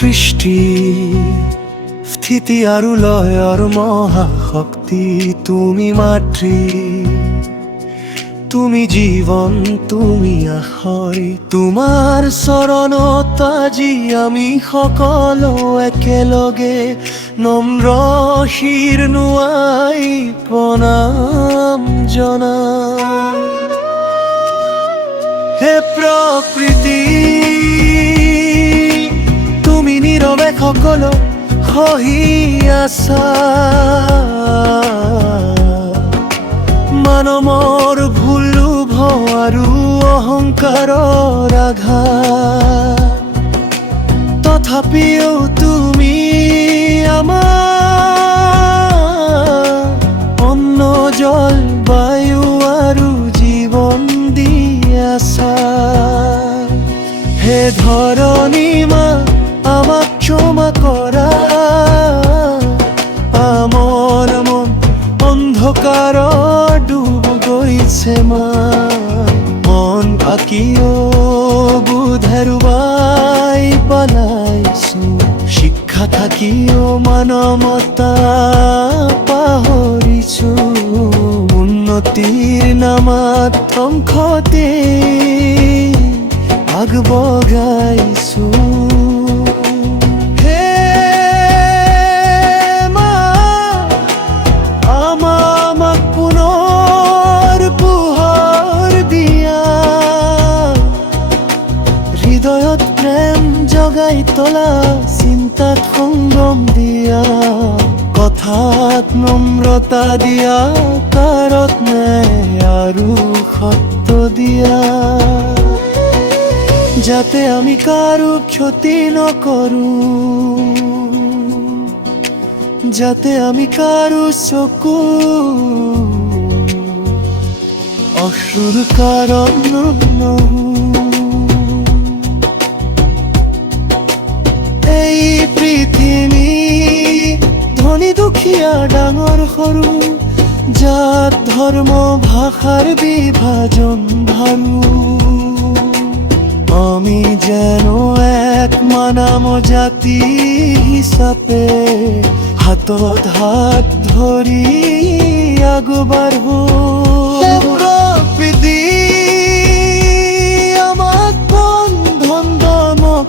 সৃষ্টি স্থিতি আৰু লয়ৰ মহাশক্তি তুমি মাতৃ, তুমি জীৱন, তুমি আশয়। তোমাৰ চৰণত আজি আমি সকলো একেলগে নম্ৰ শিৰ নোৱাই প্ৰণাম জনাম। হে প্ৰকৃতি, তুমি নীৰৱে সকলো সহি আছা। মানৱৰ ভুল লোভ আৰু অহংকাৰৰ আঘাত, তথাপিও তুমি আমাৰ অন্ন জল বায়ু আৰু জীৱন দি আছা। হে ধৰণী মা, আমাক ক্ষমা কৰা, আমাৰ মন অন্ধকাৰত ডুব গৈছে মা। মন আঁকিও বোধ হেৰুৱাই পেলাইছো, শিক্ষা থাকিও মানৱতা পাহৰিছো। উন্নতিৰ নামত ধ্বংসতে আগবঢ়াইছো। হৃদয়ত প্ৰেম জগাই তোলা, চিন্তাত সংযম দিয়া, কথাত নম্ৰতা দিয়া, কাৰত ন্যায় আৰু সত্য দিয়া। যাতে আমি কাৰো ক্ষতি নকৰো, যাতে আমি কাৰো চকু অশ্ৰুৰ কাৰণ নহওঁ। এই পৃথিৱী ধনী দুখীয়া ডাঙৰ সৰু, জাত ধৰ্ম ভাষাৰ বিভাজন ভাৰু। আমি যেন এক মানৱ জাতি হিচাপে হাতত হাত ধৰি আগবাঢ়ো। প্ৰকৃতি আমাক বন্ধন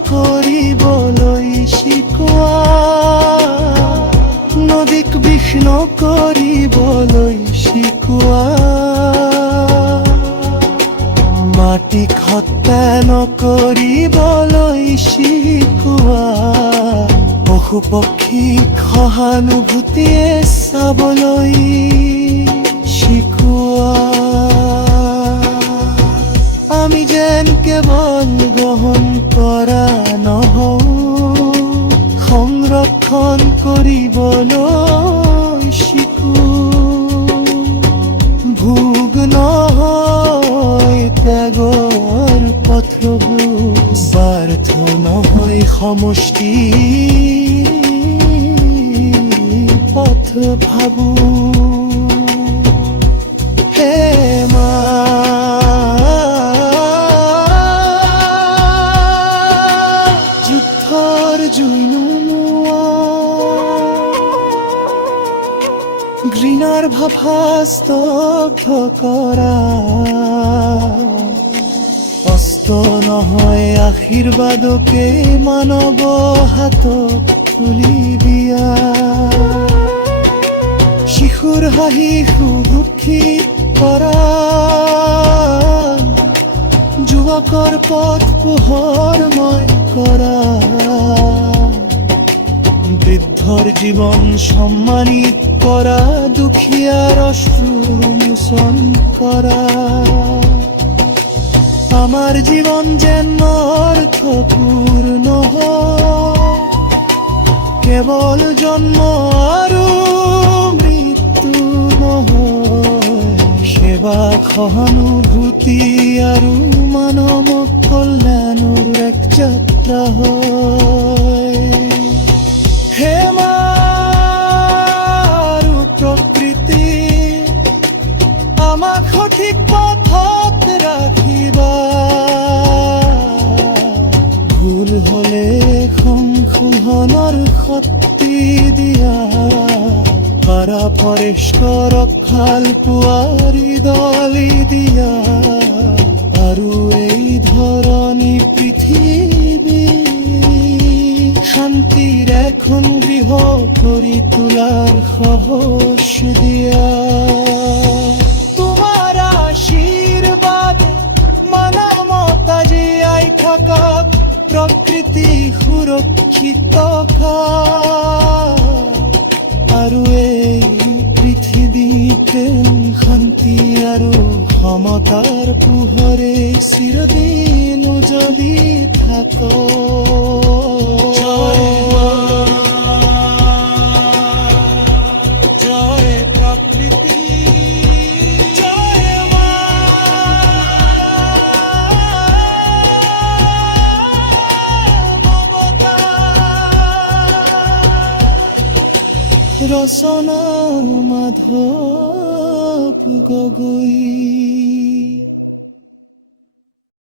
কৰিবলৈ শিকোৱা, নদীক বিষ নকৰিবলৈ শিকোৱা, মাটিক হত্যা নকৰিবলৈ শিকোৱা, পশু পক্ষীক সহানুভূতিয়ে চাবলৈ শিকোৱা। আমি যেন কেৱল গ্ৰহণ কৰা নহওঁ, সংৰক্ষণ কৰিবলৈ শিকো। ভোগ নহয় ত্যাগৰ পথবোৰ, স্বাৰ্থ নহয় সমষ্টি পথ ভাবো। হে মা, যুদ্ধৰ জুই নুমুৱা, ঘৃণাৰ ভাষা স্তব্ধ কৰা, অস্ত্ৰ নহয় আশীৰ্বাদকে মানৱ হাতত তুলি দিয়া। শিশুৰ হাঁহি সুদুষিত কৰা, যুৱকৰ পথ পোহৰময় কৰা, বৃদ্ধৰ জীৱন সম্মানিত কৰা, দুখীয়াৰ অশ্ৰু মোচন কৰা। আমাৰ জীৱন যেন অৰ্থপূৰ্ণ হয়, কেৱল জন্ম আৰু মৃত্যু নহয়। সেৱা, সহানুভূতি আৰু মানৱ কল্যাণৰ এক যাত্ৰা হয়। হে মা আৰু প্ৰকৃতি, আমাক সঠিক পথত ৰাখিবা। ভুল হলে সংশোধন পরেশ কৰক ভাল পোৱাৰী দলি দিয়া আৰু এই ধৰণী পৃথিৱী শান্তিৰ এখন গৃহ কৰি তোলাৰ সাহস দিয়া তোমাৰ আশীৰ্বাদ মানৱতা জীয়াই থাকক প্ৰকৃতি সুৰক্ষিত আৰু এই পৃথিৱীতে শান্তি আৰু সমতাৰ পোহৰে চিৰদিন উজ্বলি থাকক। জয় প্ৰকৃতি, জয় মা। ৰচনা মাধৱ গগৈ।